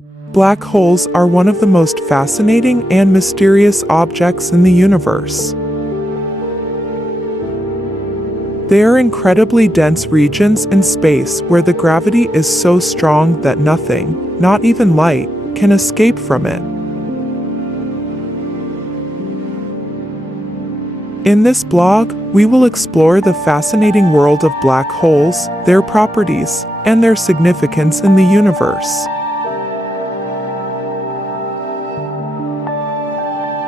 Black holes are one of the most fascinating and mysterious objects in the universe. They are incredibly dense regions in space where the gravity is so strong that nothing, not even light, can escape from it. In this blog, we will explore the fascinating world of black holes, their properties, and their significance in the universe.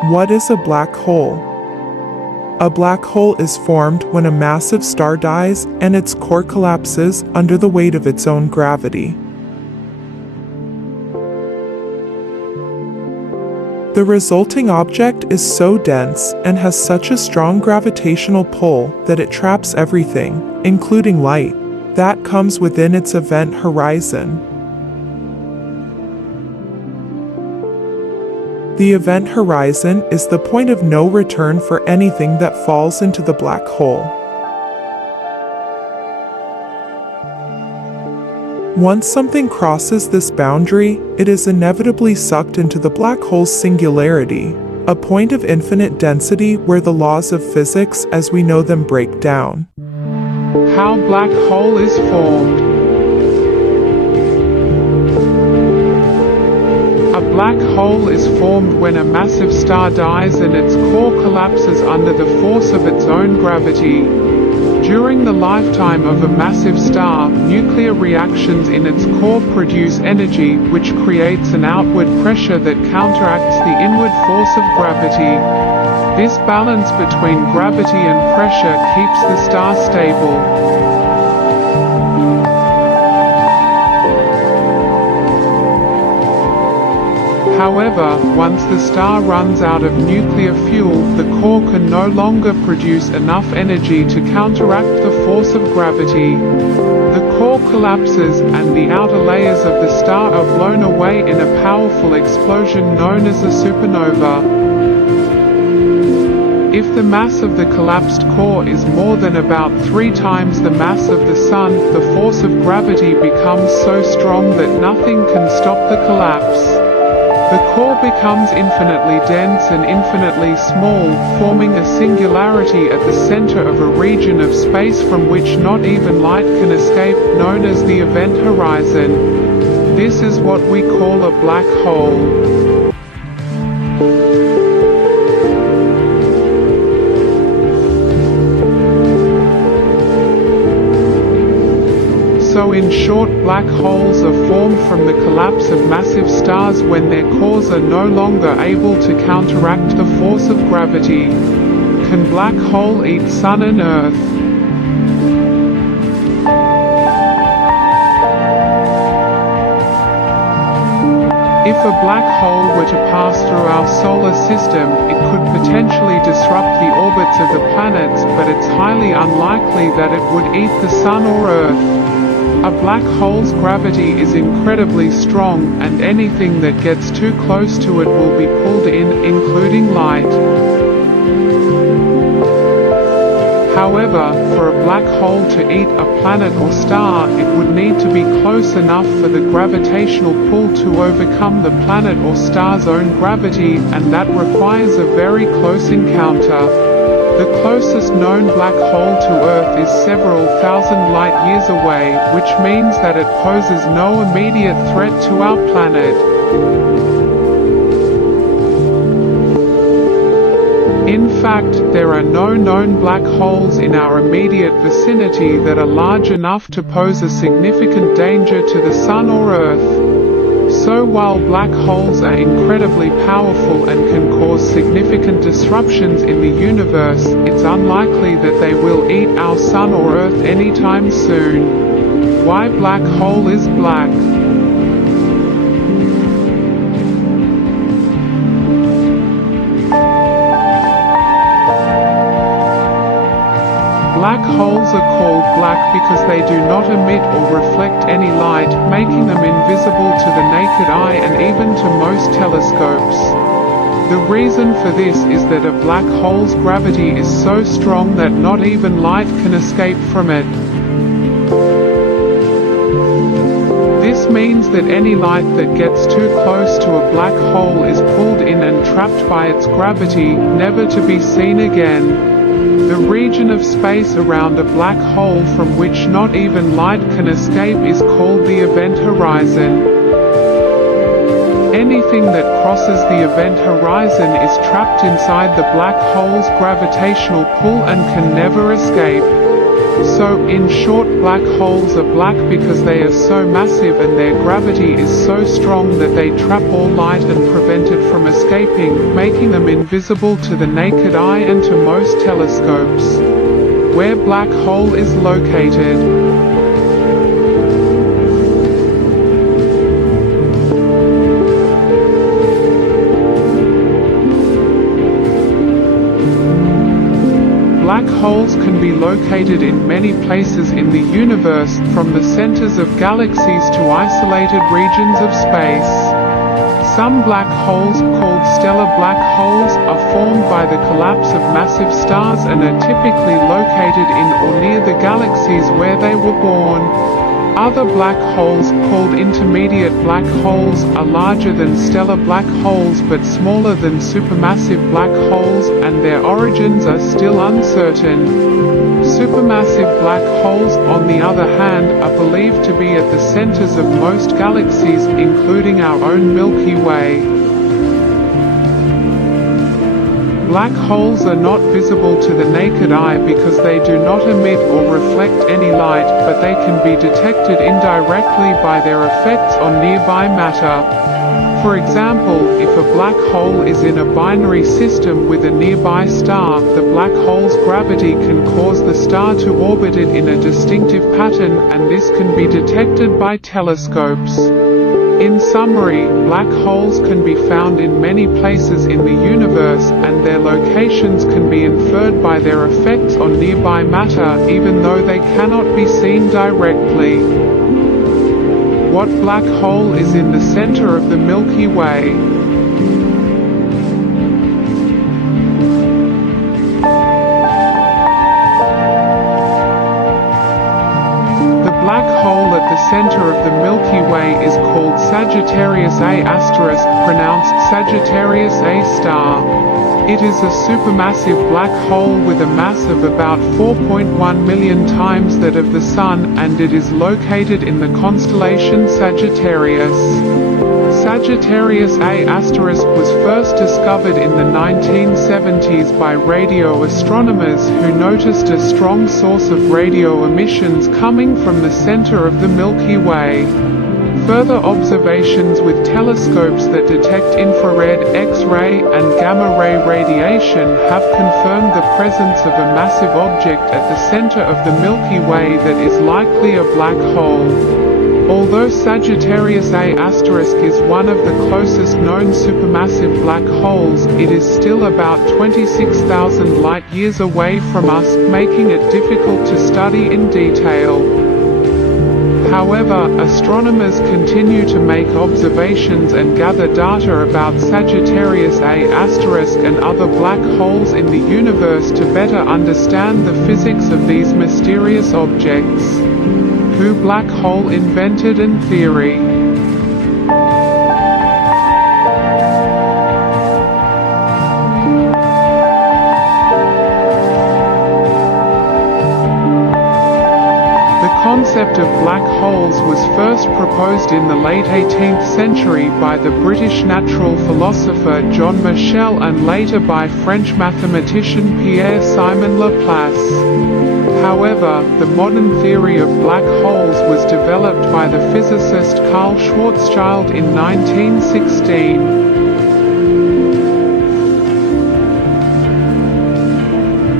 What is a black hole? A black hole is formed when a massive star dies and its core collapses under the weight of its own gravity. The resulting object is so dense and has such a strong gravitational pull that it traps everything, including light, that comes within its event horizon. The event horizon is the point of no return for anything that falls into the black hole. Once something crosses this boundary, it is inevitably sucked into the black hole's singularity, a point of infinite density where the laws of physics as we know them break down. How black hole is formed. A black hole is formed when a massive star dies and its core collapses under the force of its own gravity. During the lifetime of a massive star, nuclear reactions in its core produce energy, which creates an outward pressure that counteracts the inward force of gravity. This balance between gravity and pressure keeps the star stable. However, once the star runs out of nuclear fuel, the core can no longer produce enough energy to counteract the force of gravity. The core collapses, and the outer layers of the star are blown away in a powerful explosion known as a supernova. If the mass of the collapsed core is more than about 3 times the mass of the Sun, the force of gravity becomes so strong that nothing can stop the collapse. The core becomes infinitely dense and infinitely small, forming a singularity at the center of a region of space from which not even light can escape, known as the event horizon. This is what we call a black hole. So in short, black holes are formed from the collapse of massive stars when their cores are no longer able to counteract the force of gravity. Can black hole eat Sun and Earth? If a black hole were to pass through our solar system, it could potentially disrupt the orbits of the planets, but it's highly unlikely that it would eat the Sun or Earth. A black hole's gravity is incredibly strong, and anything that gets too close to it will be pulled in, including light. However, for a black hole to eat a planet or star, it would need to be close enough for the gravitational pull to overcome the planet or star's own gravity, and that requires a very close encounter. The closest known black hole to Earth is several thousand light-years away, which means that it poses no immediate threat to our planet. In fact, there are no known black holes in our immediate vicinity that are large enough to pose a significant danger to the Sun or Earth. So while black holes are incredibly powerful and can cause significant disruptions in the universe, it's unlikely that they will eat our Sun or Earth anytime soon. Why black hole is black? Black holes are called black because they do not emit or reflect any light, making them invisible to the naked eye and even to most telescopes. The reason for this is that a black hole's gravity is so strong that not even light can escape from it. This means that any light that gets too close to a black hole is pulled in and trapped by its gravity, never to be seen again. The region of space around a black hole from which not even light can escape is called the event horizon. Anything that crosses the event horizon is trapped inside the black hole's gravitational pull and can never escape. So, in short, black holes are black because they are so massive and their gravity is so strong that they trap all light and prevent it from escaping, making them invisible to the naked eye and to most telescopes. Where black hole is located. Black holes can be located in many places in the universe, from the centers of galaxies to isolated regions of space. Some black holes, called stellar black holes, are formed by the collapse of massive stars and are typically located in or near the galaxies where they were born. Other black holes, called intermediate black holes, are larger than stellar black holes but smaller than supermassive black holes, and their origins are still uncertain. Supermassive black holes, on the other hand, are believed to be at the centers of most galaxies, including our own Milky Way. Black holes are not visible to the naked eye because they do not emit or reflect any light, but they can be detected indirectly by their effects on nearby matter. For example, if a black hole is in a binary system with a nearby star, the black hole's gravity can cause the star to orbit it in a distinctive pattern, and this can be detected by telescopes. In summary, black holes can be found in many places in the universe, and their locations can be inferred by their effects on nearby matter, even though they cannot be seen directly. What black hole is in the center of the Milky Way? The black hole at the center of the Milky Way is called Sagittarius A*, pronounced Sagittarius A star. It is a supermassive black hole with a mass of about 4.1 million times that of the Sun, and it is located in the constellation Sagittarius. Sagittarius A** was first discovered in the 1970s by radio astronomers who noticed a strong source of radio emissions coming from the center of the Milky Way. Further observations with telescopes that detect infrared, X-ray, and gamma-ray radiation have confirmed the presence of a massive object at the center of the Milky Way that is likely a black hole. Although Sagittarius A** is one of the closest known supermassive black holes, it is still about 26,000 light-years away from us, making it difficult to study in detail. However, astronomers continue to make observations and gather data about Sagittarius A** and other black holes in the universe to better understand the physics of these mysterious objects. Who black hole invented and theory. The concept of black holes was first proposed in the late 18th century by the British natural philosopher John Michel and later by French mathematician Pierre-Simon Laplace. However, the modern theory of black holes was developed by the physicist Karl Schwarzschild in 1916.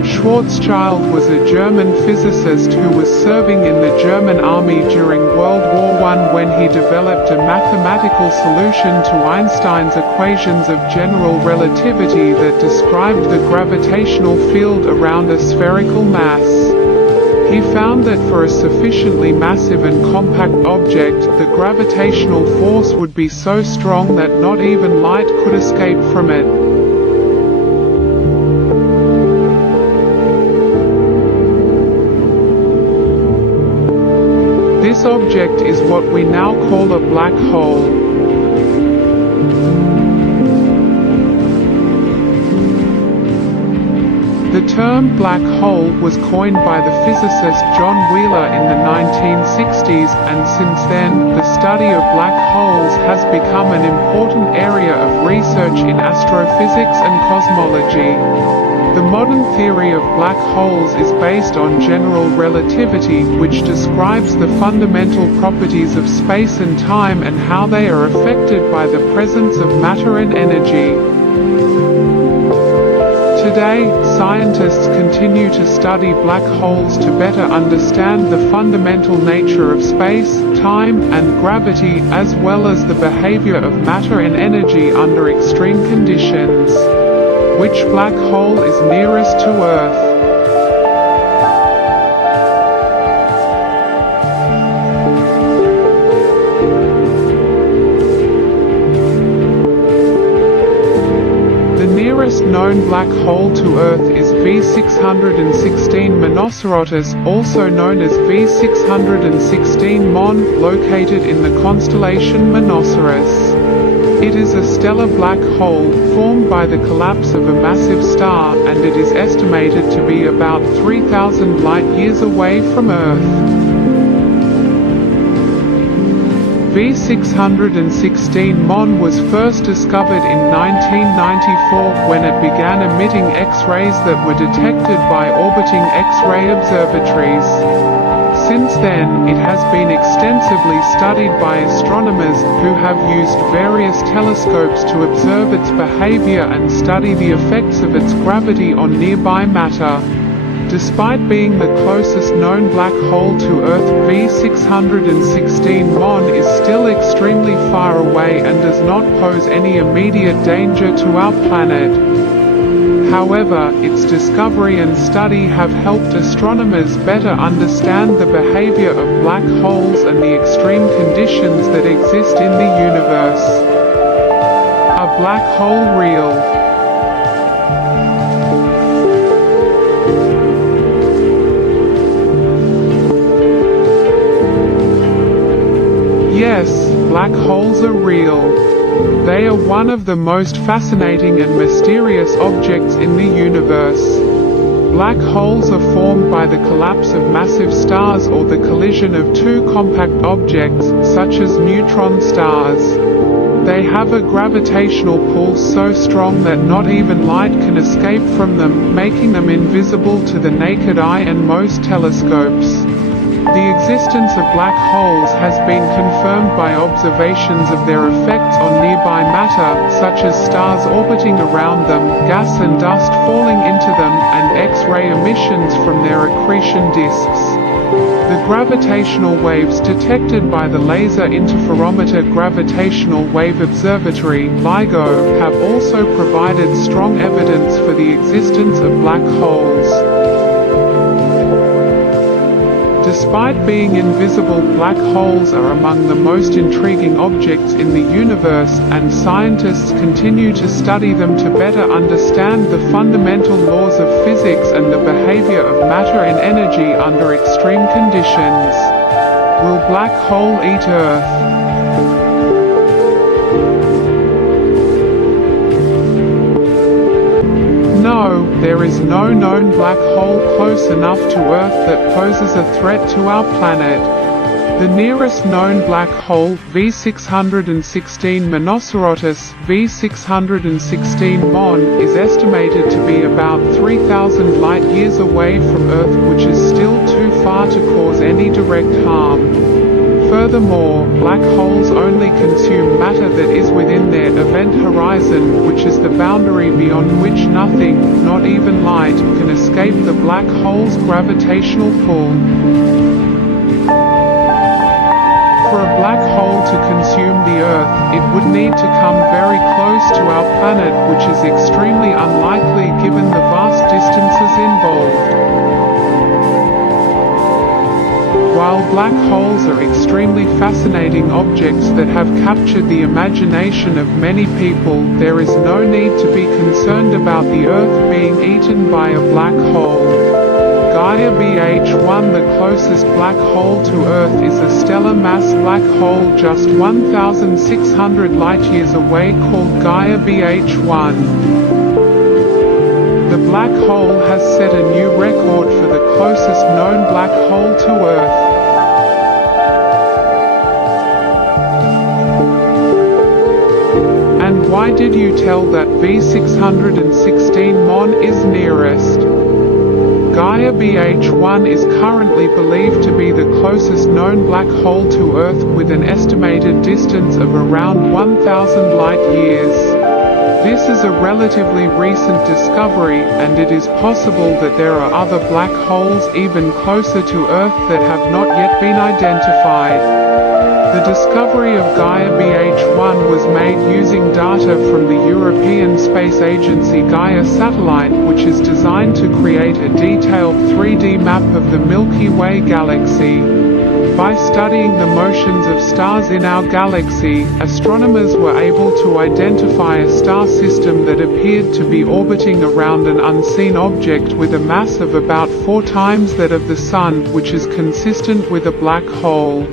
Schwarzschild was a German physicist who was serving in the German army during World War I when he developed a mathematical solution to Einstein's equations of general relativity that described the gravitational field around a spherical mass. He found that for a sufficiently massive and compact object, the gravitational force would be so strong that not even light could escape from it. This This object is what we now call a black hole. The term black hole was coined by the physicist John Wheeler in the 1960s, and since then, the study of black holes has become an important area of research in astrophysics and cosmology. The modern theory of black holes is based on general relativity, which describes the fundamental properties of space and time and how they are affected by the presence of matter and energy. Today, scientists continue to study black holes to better understand the fundamental nature of space, time, and gravity, as well as the behavior of matter and energy under extreme conditions. Which black hole is nearest to Earth? The nearest known black hole to Earth is V616 Monocerotis, also known as V616 Mon, located in the constellation Monoceros. It is a stellar black hole, formed by the collapse of a massive star, and it is estimated to be about 3,000 light-years away from Earth. V616 Mon was first discovered in 1994 when it began emitting X-rays that were detected by orbiting X-ray observatories. Since then, it has been extensively studied by astronomers, who have used various telescopes to observe its behavior and study the effects of its gravity on nearby matter. Despite being the closest known black hole to Earth, V616 Mon is still extremely far away and does not pose any immediate danger to our planet. However, its discovery and study have helped astronomers better understand the behavior of black holes and the extreme conditions that exist in the universe. Are black hole real? Yes, black holes are real. They are one of the most fascinating and mysterious objects in the universe. Black holes are formed by the collapse of massive stars or the collision of two compact objects, such as neutron stars. They have a gravitational pull so strong that not even light can escape from them, making them invisible to the naked eye and most telescopes. The existence of black holes has been confirmed by observations of their effects on nearby matter, such as stars orbiting around them, gas and dust falling into them, and X-ray emissions from their accretion disks. The gravitational waves detected by the Laser Interferometer Gravitational Wave Observatory (LIGO) have also provided strong evidence for the existence of black holes. Despite being invisible, black holes are among the most intriguing objects in the universe, and scientists continue to study them to better understand the fundamental laws of physics and the behavior of matter and energy under extreme conditions. Will black hole eat Earth? No, there is no known black hole close enough to Earth that poses a threat to our planet. The nearest known black hole, V616 Monocerotis, V616 Mon, is estimated to be about 3,000 light-years away from Earth, which is still too far to cause any direct harm. Furthermore, black holes only consume matter that is within their event horizon, which is the boundary beyond which nothing, not even light, can escape the black hole's gravitational pull. For a black hole to consume the Earth, it would need to come very close to our planet, which is extremely unlikely given the vast distances involved. While black holes are extremely fascinating objects that have captured the imagination of many people, there is no need to be concerned about the Earth being eaten by a black hole. Gaia BH1, the closest black hole to Earth, is a stellar mass black hole just 1,600 light-years away called Gaia BH1. The black hole has set a new record for the closest known black hole to Earth. And why did you tell that V616 Mon is nearest? Gaia BH1 is currently believed to be the closest known black hole to Earth, with an estimated distance of around 1,000 light-years. This is a relatively recent discovery, and it is possible that there are other black holes even closer to Earth that have not yet been identified. The discovery of Gaia BH1 was made using data from the European Space Agency Gaia satellite, which is designed to create a detailed 3D map of the Milky Way galaxy. By studying the motions of stars in our galaxy, astronomers were able to identify a star system that appeared to be orbiting around an unseen object with a mass of about 4 times that of the Sun, which is consistent with a black hole.